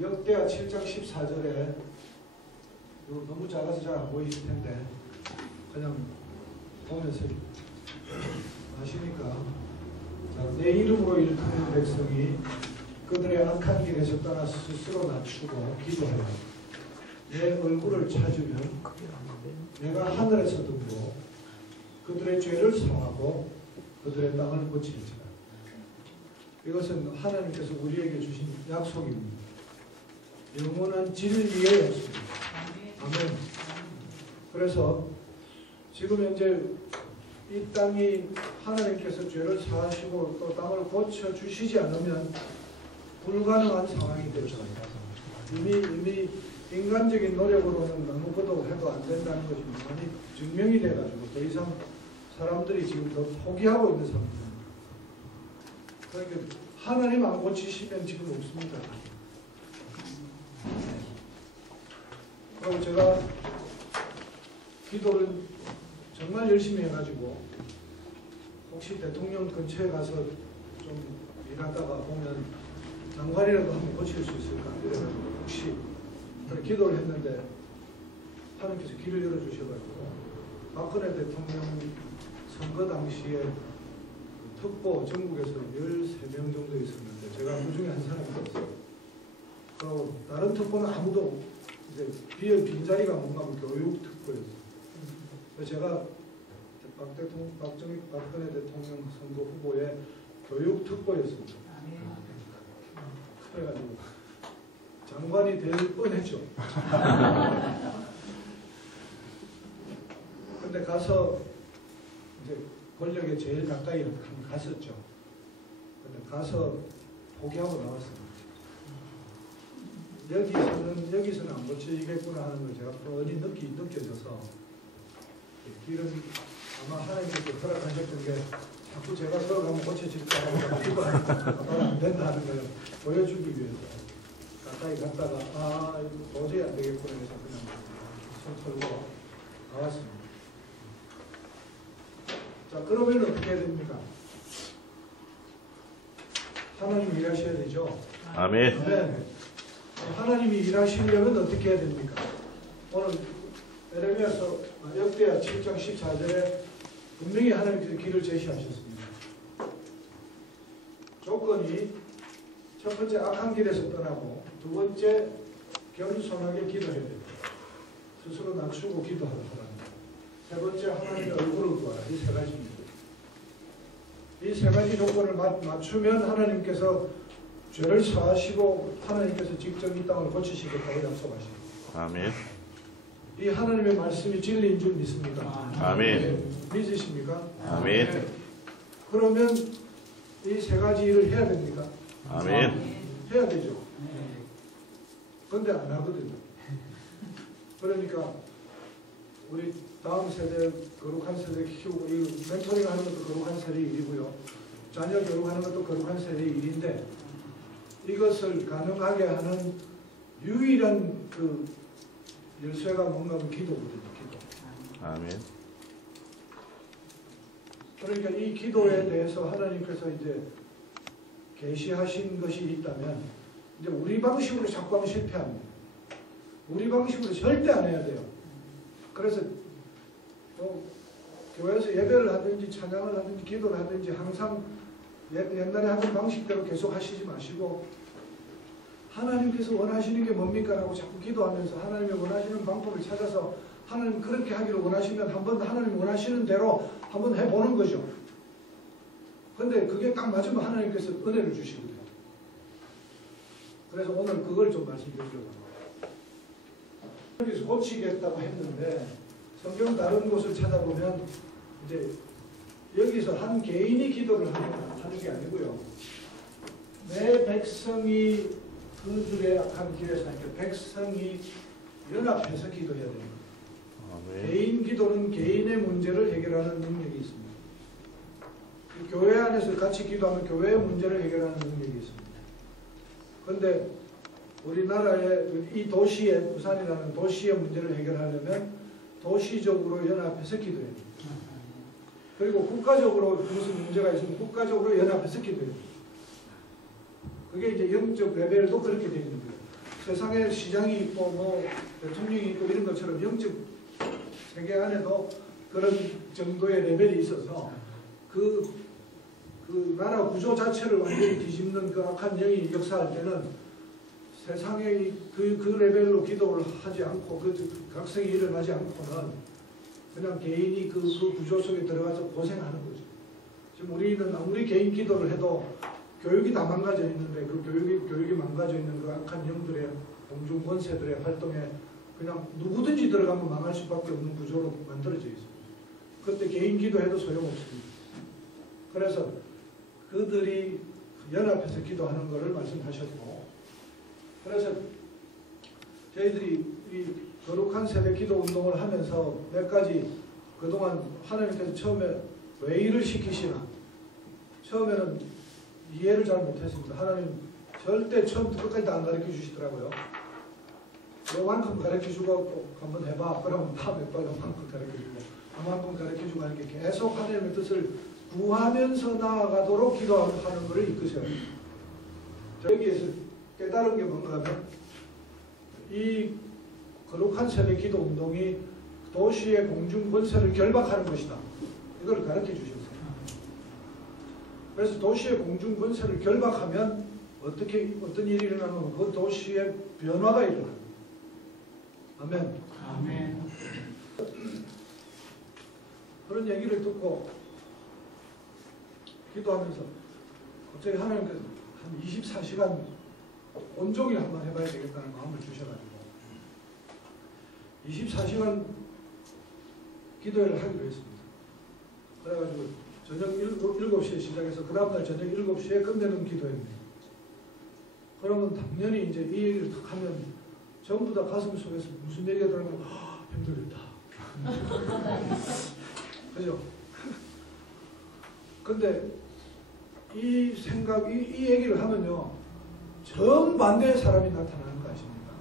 역대하 7장 14절에 너무 작아서 잘 안 보이실 텐데 그냥 보면서 아시니까 내 이름으로 일컫는 백성이 그들의 악한 길에서 떠나 스스로 낮추고 기도하여 내 얼굴을 찾으면 내가 하늘에서 듣고 그들의 죄를 사하고 그들의 땅을 고칠지라. 이것은 하나님께서 우리에게 주신 약속입니다. 영원한 진리의 약속입니다. 아멘. 그래서 지금 현재 이 땅이 하나님께서 죄를 사하시고 또 땅을 고쳐주시지 않으면 불가능한 상황이 되죠. 이미 인간적인 노력으로는 아무것도 해도 안 된다는 것이 많이 증명이 돼가지고 더 이상 사람들이 지금 더 포기하고 있는 상태입니다. 그러니까 하나님 안 고치시면 지금 없습니다. 그리고 제가 기도를 정말 열심히 해가지고 혹시 대통령 근처에 가서 좀 일하다가 보면 장관이라도 한번 고칠 수 있을까 이래가지고 혹시 기도를 했는데 하나님께서 길을 열어주셔가지고 박근혜 대통령 선거 당시에 특보 전국에서 13명 정도 있었는데 제가 그 중에 한 사람이었어요. 그리고 다른 특보는 아무도 이제 빈자리가 뭔가 교육 특보였어요. 그래서 제가 박근혜 대통령 선거 후보의 교육 특보였습니다. 그래가지고 장관이 될 뻔했죠. 근데 가서 이제 권력에 제일 가까이 갔었죠. 근데 가서 포기하고 나왔습니다. 여기서는 안 고쳐지겠구나 하는 걸 제가 뻔히 느껴져서 길은 아마 하나님께서 허락하셨던 게 자꾸 제가 들어가면 고쳐질까 하고 안 된다는 걸 보여주기 위해서 가까이 갔다가 이거 도저히 안 되겠구나 해서 그냥 손 털고 나왔습니다. 자, 그러면 어떻게 해야 됩니까? 하나님이 일하셔야 되죠. 아멘. 네. 하나님이 일하시려면 어떻게 해야 됩니까? 오늘 에레미야서 역대하 7장 14절에 분명히 하나님께서 길을 제시하셨습니다. 조건이 첫 번째 악한 길에서 떠나고 두 번째 겸손하게 기도해야 됩니다. 스스로 낮추고 기도하라. 세 번째 하나님의 얼굴을 구하라. 이 세 가지입니다. 이 세 가지 조건을 맞추면 하나님께서 죄를 사하시고 하나님께서 직접 이 땅을 고치시겠다고 약속하십니다. 아멘. 이 하나님의 말씀이 진리인 줄 믿습니까? 아멘. 믿으십니까? 아멘. 그러면 이 세 가지 일을 해야 됩니까? 아멘. 해야 되죠. 그런데 안 하거든요. 그러니까 우리 다음 세대, 거룩한 세대 키우고, 이 멘토링 하는 것도 거룩한 세대 일이고요. 자녀 교육하는 것도 거룩한 세대 일인데, 이것을 가능하게 하는 유일한 그 열쇠가 뭔가 하면 기도거든요. 기도. 아멘. 그러니까 이 기도에 대해서 하나님께서 이제 계시하신 것이 있다면, 이제 우리 방식으로 자꾸 하면 실패합니다. 우리 방식으로 절대 안 해야 돼요. 그래서 교회에서 예배를 하든지 찬양을 하든지 기도를 하든지 항상 옛날에 하던 방식대로 계속 하시지 마시고 하나님께서 원하시는 게 뭡니까? 라고 자꾸 기도하면서 하나님이 원하시는 방법을 찾아서 하나님 그렇게 하기를 원하시면 한번 하나님 원하시는 대로 한번 해보는 거죠. 근데 그게 딱 맞으면 하나님께서 은혜를 주시거든요. 그래서 오늘 그걸 좀 말씀드리려고 합니다. 여기서 고치겠다고 했는데 성경 다른 곳을 찾아보면 이제 여기서 한 개인이 기도를 하는 게 아니고요. 내 백성이 그들의 악한 길에서 백성이 연합해서 기도해야 됩니다. 아멘. 개인 기도는 개인의 문제를 해결하는 능력이 있습니다. 교회 안에서 같이 기도하면 교회의 문제를 해결하는 능력이 있습니다. 그런데 우리나라의 이 도시의 부산이라는 도시의 문제를 해결하려면 도시적으로 연합해서 기도해야 됩니다. 그리고 국가적으로 무슨 문제가 있으면 국가적으로 연합해서 기도해야 됩니다. 그게 이제 영적 레벨도 그렇게 되어 있는 거예요. 세상에 시장이 있고 뭐 대통령이 있고 이런 것처럼 영적 세계 안에도 그런 정도의 레벨이 있어서 그 나라 구조 자체를 완전히 뒤집는 그 악한 영이 역사할 때는 세상의 그 레벨로 기도를 하지 않고 그 각성이 일어나지 않고는 그냥 개인이 그 구조 속에 들어가서 고생하는 거죠. 지금 우리는 아무리 개인 기도를 해도 교육이 다 망가져 있는데 그 교육이 망가져 있는 그 악한 영들의 공중 권세들의 활동에 그냥 누구든지 들어가면 망할 수밖에 없는 구조로 만들어져 있습니다. 그때 개인 기도해도 소용없습니다. 그래서 그들이 연합해서 기도하는 것을 말씀하셨고, 그래서 저희들이 이 거룩한 세대 기도 운동을 하면서 몇 가지 그동안 하나님께서 처음에 왜 일을 시키시나 처음에는 이해를 잘 못했습니다. 하나님 절대 처음부터 끝까지 다 안 가르쳐 주시더라고요. 요만큼 가르쳐 주고 한번 해봐. 그러면 다음에 또 요만큼 가르쳐 주고 요만큼 가르쳐 주고 하는 게 계속 하나님의 뜻을 구하면서 나아가도록 기도하는 것을 이끄셔요. 여기에서 깨달은 게 뭔가 하면 이 거룩한 세대 기도 운동이 도시의 공중 권세를 결박하는 것이다. 이걸 가르쳐 주셨어요. 그래서 도시의 공중 권세를 결박하면 어떤 일이 일어나면 그 도시의 변화가 일어납니다. 아멘. 아멘. 그런 얘기를 듣고 기도하면서 갑자기 하나님께서 한 24시간 온종일 한번 해봐야 되겠다는 마음을 주셔가지고 24시간 기도회를 하기로 했습니다. 그래가지고 저녁 7시에 시작해서 그 다음날 저녁 7시에 끝내는 기도회입니다. 그러면 당연히 이제 이 얘기를 딱 하면 전부 다 가슴 속에서 무슨 얘기가 들어가면 힘들겠다. 그죠? 근데 이 생각, 이 얘기를 하면요 정반대의 사람이 나타나는 거 아십니까?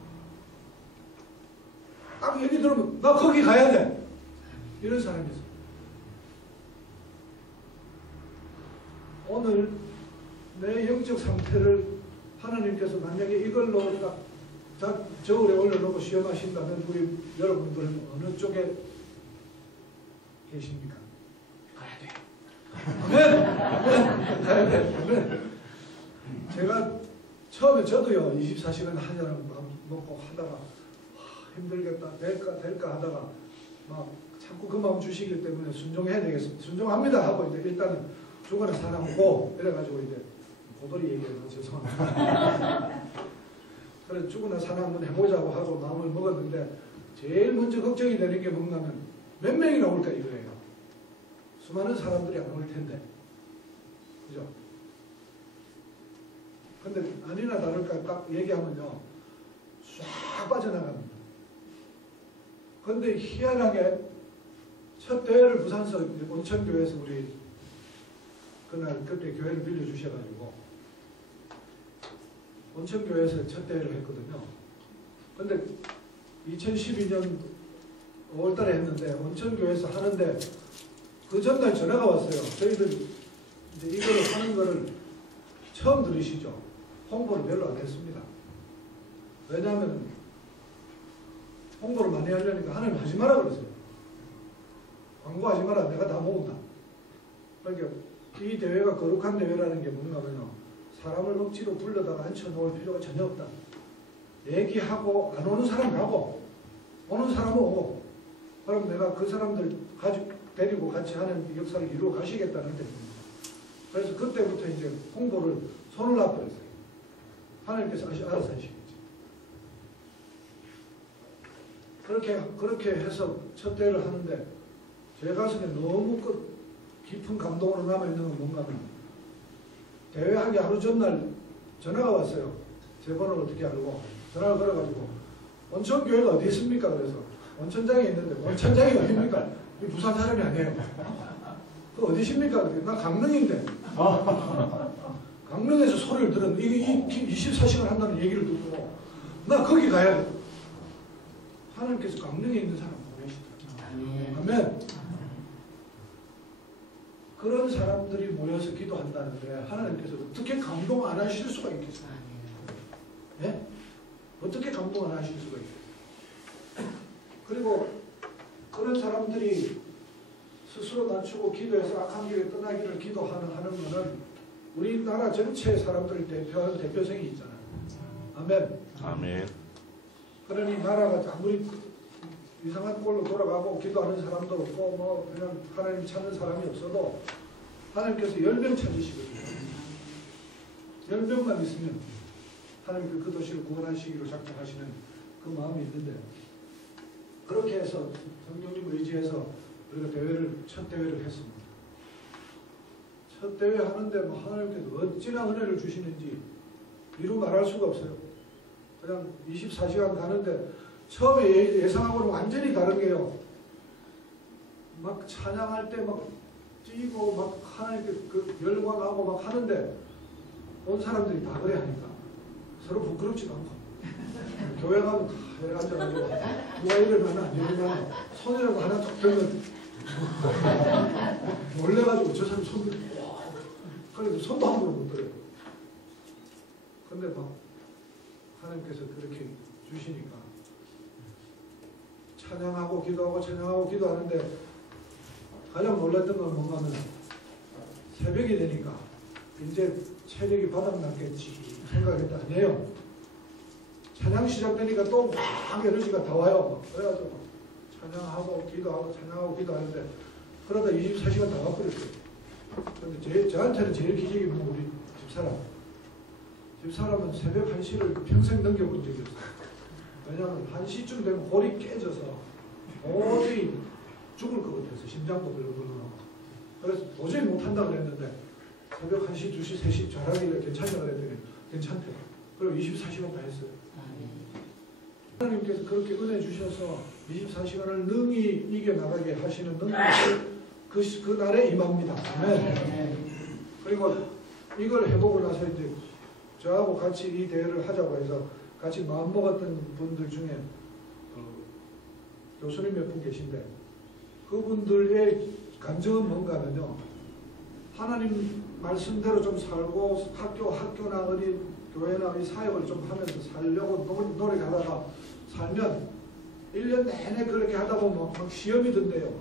딱 얘기 들으면 나 거기 가야 돼 이런 사람이 있어요. 오늘 내 영적 상태를 하나님께서 만약에 이걸로 딱 저울에 올려놓고 시험하신다면 우리 여러분들은 어느 쪽에 계십니까? 가야 돼. 아멘! 아멘! 가야 돼. 아멘! 제가 처음에 저도요 24시간 하자라고 마음 먹고 하다가 힘들겠다 될까 하다가 막 자꾸 그 마음 주시기 때문에 순종해야 되겠습니다. 순종합니다 하고 이제 일단은 죽어라 살아오고 이래가지고 이제 고돌이 얘기해서 죄송합니다. 그래서 죽어나 살아 한번 해보자고 하고 마음을 먹었는데 제일 먼저 걱정이 되는 게 뭔가면 몇 명이 나올까 이거예요. 수많은 사람들이 안 올 텐데 그죠? 근데 아니나 다를까 딱 얘기하면요 쫙 빠져나갑니다. 근데 희한하게 첫 대회를 부산서 온천교회에서 우리 그때 교회를 빌려주셔가지고 온천교회에서 첫 대회를 했거든요. 근데 2012년 5월달에 했는데 온천교회에서 하는데 그 전날 전화가 왔어요. 저희들 이제 이거를 하는 거를 처음 들으시죠? 홍보를 별로 안 했습니다. 왜냐하면 홍보를 많이 하려니까 하나님 하지 마라 그러세요. 광고하지 마라. 내가 다 모은다. 그러니까 이 대회가 거룩한 대회라는 게 뭔가 하면요. 사람을 억지로 불러다가 앉혀놓을 필요가 전혀 없다. 얘기하고 안 오는 사람 가고 오는 사람은 오고 그럼 내가 그 사람들 데리고 같이 하는 역사를 이루어 가시겠다는 뜻입니다. 그래서 그때부터 이제 홍보를 손을 놔버렸어요. 하나님께서 알아서 하시겠지. 그렇게 해서 첫 대회를 하는데 제 가슴에 너무 깊은 감동으로 남아있는 건 뭔가 하면 대회하기 하루 전날 전화가 왔어요. 제 번호를 어떻게 알고 전화를 걸어가지고 온천교회가 어디 있습니까? 그래서 온천장에 있는데 온천장이 어디입니까? 이 부산 사람이 아니에요. 그 어디십니까? 나 강릉인데 강릉에서 소리를 들었는데 이게 24시간 한다는 얘기를 듣고 나 거기 가야 돼. 하나님께서 강릉에 있는 사람 보내시더라고요. 아멘. 그런 사람들이 모여서 기도한다는데 하나님께서 어떻게 감동 안 하실 수가 있겠어요? 네? 어떻게 전무하실 수가 있어요. 그리고 그런 사람들이 스스로 낮추고 기도해서 악한 길에 떠나기를 기도하는 거는 우리나라 전체의 사람들을 대표하는 대표성이 있잖아요. 아멘. 아멘. 그러니 나라가 아무리 이상한 꼴로 돌아가고 기도하는 사람도 없고 뭐 그냥 하나님 찾는 사람이 없어도 하나님께서 10명 찾으시거든요. 10명만 있으면 하나님께서 그 도시를 구원하시기로 작정하시는 그 마음이 있는데, 그렇게 해서 성령님 의지해서 우리가 첫 대회를 했습니다. 첫 대회 하는데 뭐 하나님께서 어찌나 은혜를 주시는지 이루 말할 수가 없어요. 그냥 24시간 가는데 처음에 예상하고는 완전히 다른 게요. 막 찬양할 때 막 뛰고 막 하나님께 그 열광하고 막 하는데 온 사람들이 다 그래 하니까 서로 부끄럽지도 않고 교회 가면 다 앉아가지고 누가 일어나나 안 일어나나 손이라도 하나 툭 들면 놀래가지고 저 사람 손을 그래서 손도 함부로 못 들어요. 근데 막 하나님께서 그렇게 주시니까 찬양하고 기도하고 찬양하고 기도하는데 가장 놀랐던 건 뭔가 하면 새벽이 되니까 이제 체력이 바닥났겠지 생각했다. 아니에요. 찬양 시작되니까 또 막 에너지가 다 와요. 그래가지고 찬양하고 기도하고 찬양하고 기도하는데 그러다 24시간 다 와버렸어요. 근데 저한테는 제일 기적이 뭐 우리 집사람은 새벽 1시를 평생 넘겨본 적이 없어요. 왜냐하면 1시쯤 되면 골이 깨져서 도저히 죽을 것 같아서 심장도 벌렁벌렁하고 그래서 도저히 못한다고 그랬는데 새벽 1시, 2시, 3시 잘하길래 괜찮냐고 그랬더니 괜찮대요. 그리고 24시간 다 했어요. 하나님께서 그렇게 은혜 주셔서 24시간을 능히 이겨나가게 하시는 능력이 그 날에 임합니다. 아멘. 그리고 이걸 해보고 나서 이제 저하고 같이 이 대회를 하자고 해서 같이 마음먹었던 분들 중에 교수님 몇 분 계신데 그분들의 감정은 뭔가 하면요. 하나님 말씀대로 좀 살고 학교나 어디 교회나 이 사역을 좀 하면서 살려고 노력하다가 살면 1년 내내 그렇게 하다 보면 막 시험이 든대요.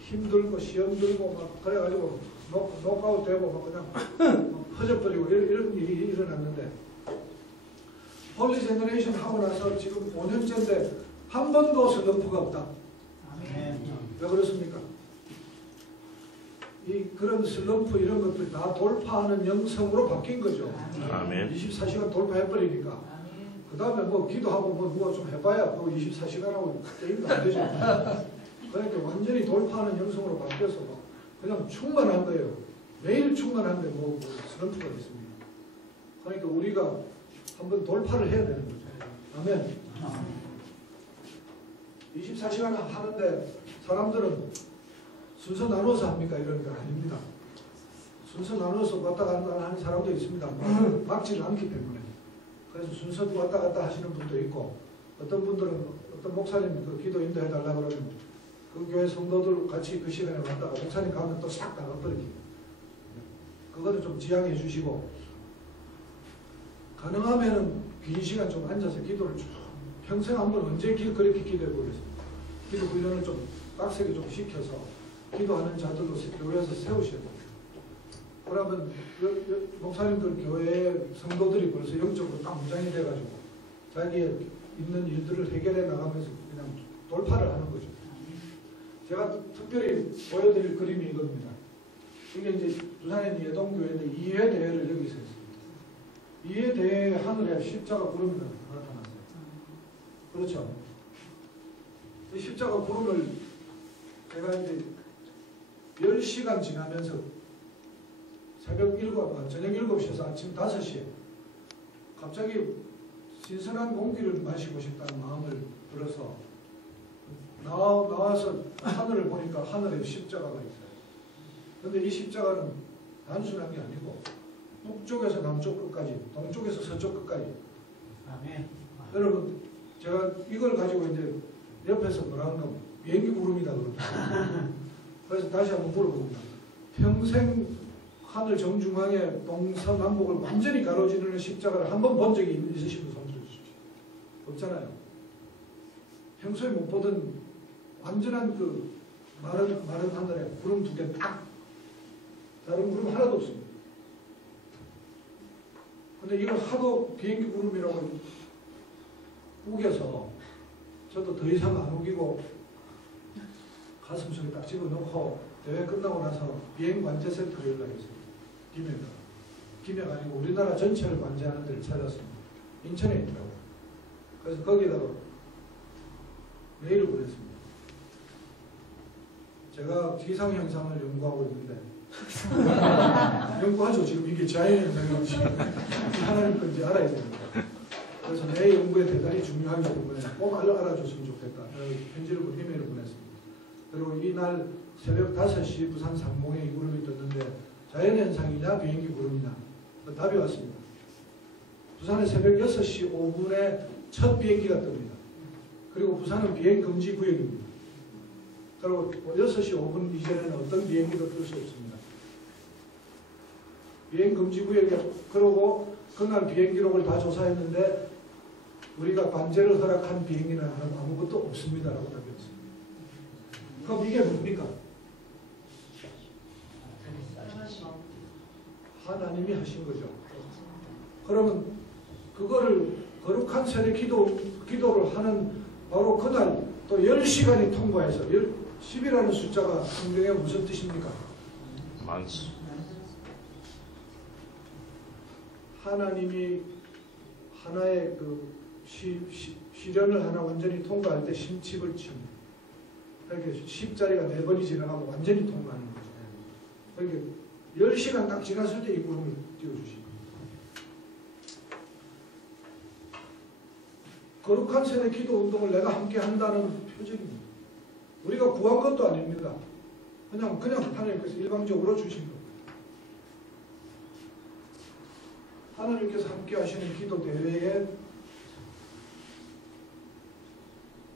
힘들고 시험 들고 막 그래가지고 녹아웃 되고 막 그냥 막 퍼져버리고 이런 일이 일어났는데 홀리 제너레이션 하고 나서 지금 5년째인데 한 번도 슬럼프가 없다. 왜 그렇습니까? 그런 슬럼프 이런 것들 다 돌파하는 영성으로 바뀐 거죠. 아멘. 24시간 돌파해버리니까. 그 다음에 뭐 기도하고 뭐 누가 좀 해봐야 그 24시간하고 게임도 안 되죠. 그러니까 완전히 돌파하는 영성으로 바뀌어서 그냥 충만한 거예요. 매일 충만한데 뭐 슬럼프가 있습니다. 그러니까 우리가 한번 돌파를 해야 되는 거죠. 아멘. 24시간 하는데 사람들은 순서 나눠서 합니까? 이러니까 아닙니다. 순서 나눠서 왔다 갔다 하는 사람도 있습니다. 막지는 않기 때문에. 그래서 순서도 왔다 갔다 하시는 분도 있고 어떤 분들은 어떤 목사님 그 기도 인도해 달라고 그러면 그 교회 성도들 같이 그 시간에 왔다가 목사님 가면 또 싹 나가버리기. 그거는 좀 지양해 주시고 가능하면은 긴 시간 좀 앉아서 기도를 쭉 평생 한번 언제 그렇게 기도해 보겠습니다. 기도 훈련을 좀 빡세게 좀 시켜서 기도하는 자들로 교회에서 세우셔야 됩니다. 그러면 목사님들 교회 성도들이 벌써 영적으로 딱 무장이 돼가지고 자기의 있는 일들을 해결해 나가면서 그냥 돌파를 하는 거죠. 제가 특별히 보여드릴 그림이 이겁니다. 이게 이제 부산에 있는 예동교회인데 2회 대회를 여기서 했습니다. 2회 대회 하늘에 십자가 구름이 나타났어요. 그렇죠? 이 십자가 구름을 제가 이제 10시간 지나면서 저녁 7시에서 아침 5시에 갑자기 신선한 공기를 마시고 싶다는 마음을 들어서 나와서 하늘을 보니까 하늘에 십자가가 있어요. 그런데 이 십자가는 단순한 게 아니고 북쪽에서 남쪽 끝까지, 동쪽에서 서쪽 끝까지. 아멘. 여러분, 제가 이걸 가지고 이제 옆에서 뭐라 하는가, 비행기 구름이다 그러더라고요. 그래서 다시 한번 물어봅니다. 평생 하늘 정중앙에 동서남북을 완전히 가로지르는 십자가를 한 번 본 적이 있으신 분 손 들어주십시오. 없잖아요. 평소에 못 보던 완전한 그 마른 하늘에 구름 두 개 딱, 다른 구름 하나도 없습니다. 근데 이걸 하도 비행기 구름이라고 우겨서 저도 더 이상 안 우기고 가슴 속에 딱 집어넣고 대회 끝나고 나서 비행 관제센터에 연락했습니다. 김해가 아니고 우리나라 전체를 관제하는 데를 찾았습니다. 인천에 있더라고요. 그래서 거기다가 메일을 보냈습니다. 제가 기상현상을 연구하고 있는데 연구하죠. 지금 이게 자연현상인지 하나님 건지 알아야 됩니다. 그래서 내 연구에 대단히 중요하기 때문에 꼭 알아줬으면 좋겠다. 편지를 이메일을 보냈습니다. 그리고 이날 새벽 5시 부산 상공에 이 구름이 떴는데 자연현상이냐 비행기 구름이냐 답이 왔습니다. 부산에 새벽 6시 5분에 첫 비행기가 뜹니다. 그리고 부산은 비행금지 구역입니다. 그리고 6시 5분 이전에는 어떤 비행기도 뜰 수 없습니다. 비행금지 구역에 그러고 그날 비행 기록을 다 조사했는데 우리가 관제를 허락한 비행기는 아무것도 없습니다라고 답했습니다. 그럼 이게 뭡니까? 하나님이 하신 거죠. 그러면 그거를 거룩한 세례 기도를 하는 바로 그날 또 10시간이 통과해서 10이라는 숫자가 성경에 무슨 뜻입니까? 만수. 하나님이 하나의 그 시련을 하나 완전히 통과할 때 심칩을 칩니다. 그러니까 10자리가 4번이 지나가면 완전히 통과하는 거죠. 그러니까 10시간 딱 지났을 때 이 구름을 띄워주십니다. 거룩한 세대 기도 운동을 내가 함께 한다는 표적입니다. 우리가 구한 것도 아닙니다. 그냥 하나님께서 일방적으로 주신 겁니다. 하나님께서 함께 하시는 기도 대회에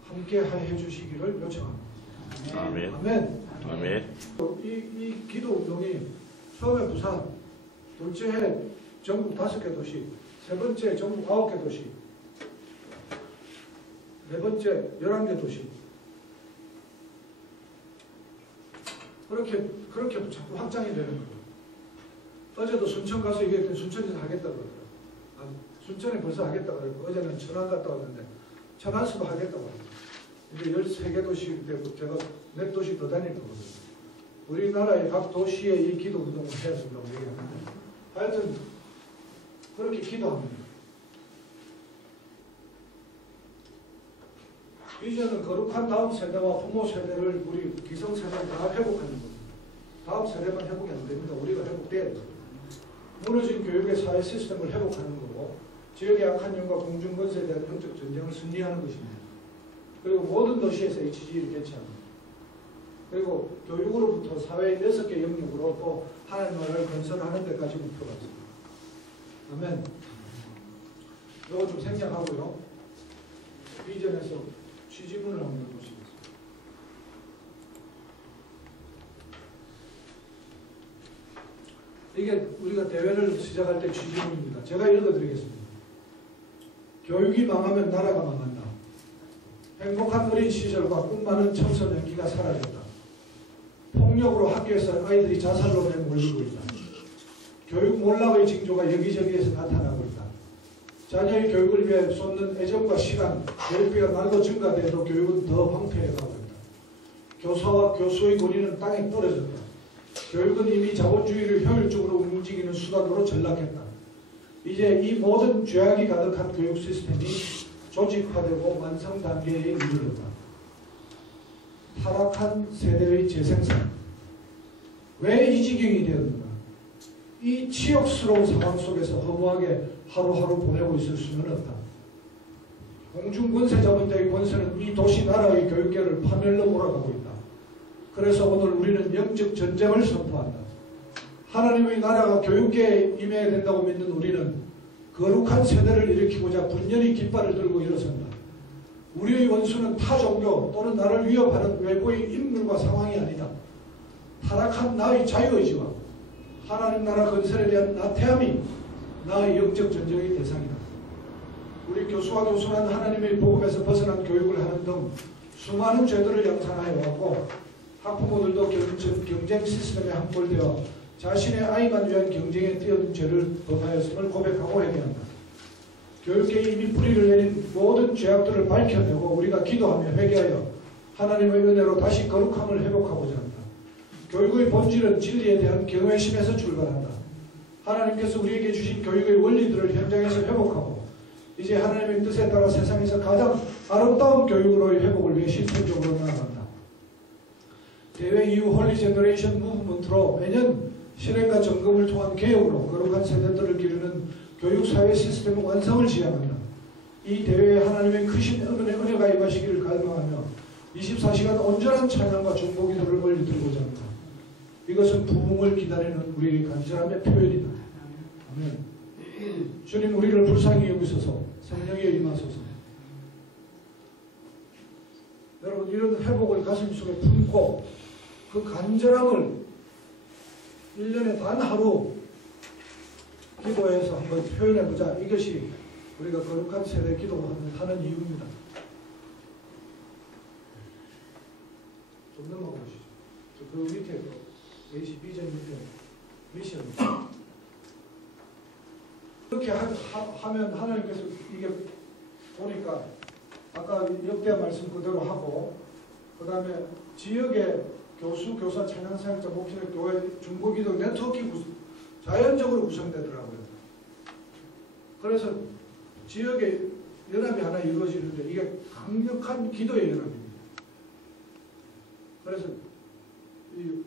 함께 해주시기를 요청합니다. 아멘. 아멘. 아멘. 이 기도 운동이 처음에 부산, 둘째 해 전국 5개 도시, 세 번째 전국 9개 도시, 네 번째 11개 도시. 그렇게 자꾸 확장이 되는 거예요. 어제도 순천 가서 얘기했더니 순천에서 하겠다고 그러더라고요. 순천에 벌써 하겠다고 그랬고, 어제는 천안 갔다 왔는데, 천안에서도 하겠다고 그랬어요. 이제 13개 도시 되고, 제가 몇 도시 더 다닐 거거든요. 우리나라의 각 도시에 이 기도 운동을 해야 된다고 얘기하는데, 하여튼, 그렇게 기도합니다. 이제는 거룩한 다음 세대와 부모 세대를 우리 기성세대를 다 회복하는 겁니다. 다음 세대만 회복이 안 됩니다. 우리가 회복돼야 됩니다. 무너진 교육의 사회 시스템을 회복하는 거고 지역의 약한 영과 공중건설에 대한 영적 전쟁을 승리하는 것입니다. 그리고 모든 도시에서 HG를 개최합니다. 그리고 교육으로부터 사회의 6개 영역으로 또 하나님 나라를 건설하는 데까지 목표가 있습니다. 아멘. 이거 좀 생략하고요. 이전에서 취지문을 한번 보시겠습니다. 이게 우리가 대회를 시작할 때 취지문입니다. 제가 읽어드리겠습니다. 교육이 망하면 나라가 망한다. 행복한 어린 시절과 꿈 많은 청소년기가 사라졌다. 폭력으로 학교에서 아이들이 자살론에 몰리고 있다. 교육 몰락의 징조가 여기저기에서 나타나고 있다. 자녀의 교육을 위해 쏟는 애정과 시간, 교육비가 날로 증가돼도 교육은 더 황폐해가고 있다. 교사와 교수의 권위는 땅에 떨어졌다. 교육은 이미 자본주의를 효율적으로 움직이는 수단으로 전락했다. 이제 이 모든 죄악이 가득한 교육 시스템이 조직화되고 완성 단계에 이르렀다. 타락한 세대의 재생산. 왜 이 지경이 되었는가? 이 치욕스러운 상황 속에서 허무하게 하루하루 보내고 있을 수는 없다. 공중권세 자본자의 권세는 이 도시 나라의 교육계를 파멸로 몰아가고 있다. 그래서 오늘 우리는 영적 전쟁을 선포한다. 하나님의 나라가 교육계에 임해야 된다고 믿는 우리는 거룩한 세대를 일으키고자 분연히 깃발을 들고 일어선다. 우리의 원수는 타 종교 또는 나를 위협하는 외부의 인물과 상황이 아니다. 타락한 나의 자유의지와 하나님 나라 건설에 대한 나태함이 나의 영적 전쟁의 대상이다. 우리 교수와 교수는 하나님의 복음에서 벗어난 교육을 하는 등 수많은 죄들을 양산하여 왔고 학부모들도 경쟁 시스템에 함몰되어 자신의 아이만 위한 경쟁에 뛰어든 죄를 범하였음을 고백하고 회개한다. 교육계에 이미 뿌리를 내린 모든 죄악들을 밝혀내고 우리가 기도하며 회개하여 하나님의 은혜로 다시 거룩함을 회복하고자 한다. 교육의 본질은 진리에 대한 경외심에서 출발한다. 하나님께서 우리에게 주신 교육의 원리들을 현장에서 회복하고 이제 하나님의 뜻에 따라 세상에서 가장 아름다운 교육으로의 회복을 위해 실천적으로 나아간다. 대회 이후 홀리 제너레이션 무브먼트로 매년 실행과 점검을 통한 개혁으로 거룩한 세대들을 기르는 교육사회 시스템 완성을 지향한다. 이 대회에 하나님의 크신 은혜가 임하시기를 갈망하며 24시간 온전한 찬양과 중보기도를 올려드리고자 합니다. 이것은 부흥을 기다리는 우리의 간절함의 표현이다. 아멘. 주님 우리를 불쌍히 여기소서. 성령에 임하소서. 여러분 이런 회복을 가슴속에 품고 그 간절함을 1년에 단 하루 기도해서 한번 표현해보자. 이것이 우리가 거룩한 세대 기도하는 이유입니다. 좀 넘어가 보시죠. 그 밑에 AC 비전 밑에 미션. 그렇게 하면 하나님께서 이게 보니까 아까 역대 말씀 그대로 하고 그 다음에 지역의 교수, 교사, 찬양사역자, 목회자, 교회, 중보기도 네트워킹 자연적으로 구성되더라고요. 그래서 지역의 연합이 하나 이루어지는데 이게 강력한 기도의 연합입니다. 그래서 이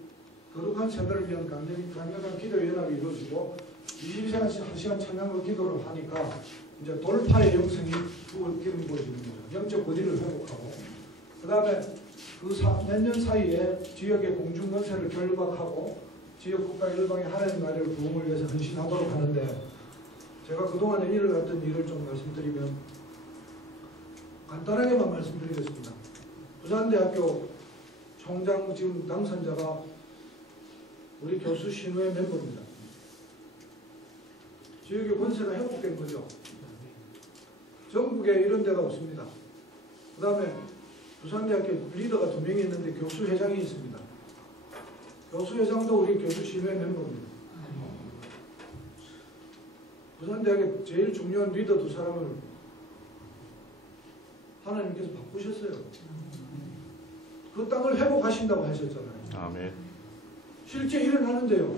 거룩한 세대를 위한 강력한 기도의 연합이 이루어지고 24시간 찬양과 기도를 하니까 이제 돌파의 영성이 기름 부어지는 거죠. 영적 권위를 회복하고 그 다음에 그 몇 년 사이에 지역의 공중건설을 결박하고 지역 국가 일방의 하나님 나라를 부흥을 위해서 헌신하도록 하는데 제가 그동안에 일어났던 일을 좀 말씀드리면 간단하게만 말씀드리겠습니다. 부산대학교 총장 지금 당선자가 우리 교수 신우의 멤버입니다. 지역의 권세가 회복된 거죠. 전국에 이런 데가 없습니다. 그 다음에 부산대학교 리더가 2명이 있는데 교수회장이 있습니다. 교수회장도 우리 교수 신우의 멤버입니다. 부산대학의 제일 중요한 리더 2사람을 하나님께서 바꾸셨어요. 그 땅을 회복하신다고 하셨잖아요. 아멘. 실제 일어나는데요.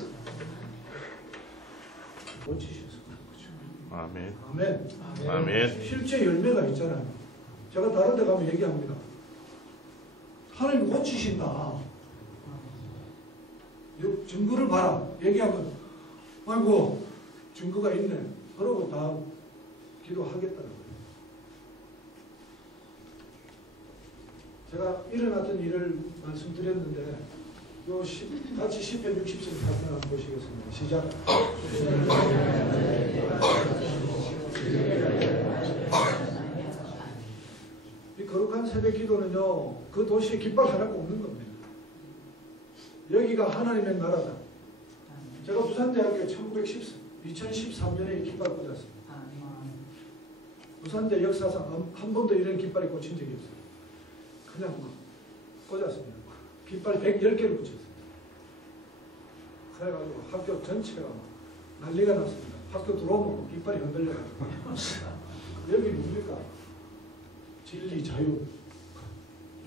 고치셨어요. 아멘. 아멘. 아멘. 실제 열매가 있잖아요. 제가 다른 데 가면 얘기합니다. 하나님 고치신다. 증거를 봐라. 얘기하면 아이고 증거가 있네. 그러고 다 기도하겠다는 거예요. 제가 일어났던 일을 말씀드렸는데 같이 10편 60편 사진 한번 보시겠습니다. 시작. 이 거룩한 새벽 기도는요, 그 도시에 깃발 하나가 없는 겁니다. 여기가 하나님의 나라다. 제가 부산대학교에 2013년에 이 깃발 꽂았습니다. 부산대 역사상 한 번도 이런 깃발이 꽂힌 적이 없어요. 그냥 막 꽂았습니다. 깃발 110개를 붙였어요. 그래가지고 학교 전체가 난리가 났습니다. 학교 들어오면 깃발이 흔들려가지고. 여기 뭡니까? 진리, 자유.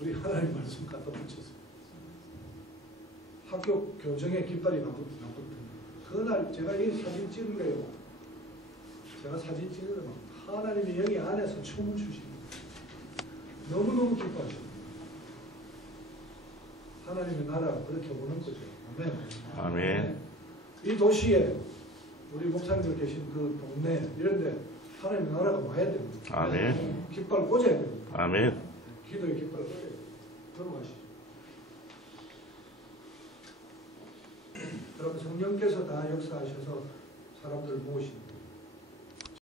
우리 하나님 말씀 갖다 붙였어요. 학교 교정에 깃발이 나쁘거든요. 그날 제가 이 사진 찍은 거예요. 제가 사진 찍은 거 하나님이 여기 안에서 춤을 추십니다. 너무너무 기뻐하십니다. 하나님의 나라가 그렇게 오는 거죠. 아멘. 아멘. 이 도시에 우리 목사님들 계신 그 동네 이런데 하나님의 나라가 와야 됩니다. 아멘. 깃발 꽂아야 됩니다. 아멘. 기도의 깃발을 꽂아야 됩니다. 넘어가시죠. 여러분 성령께서 다 역사하셔서 사람들을 모으십니다.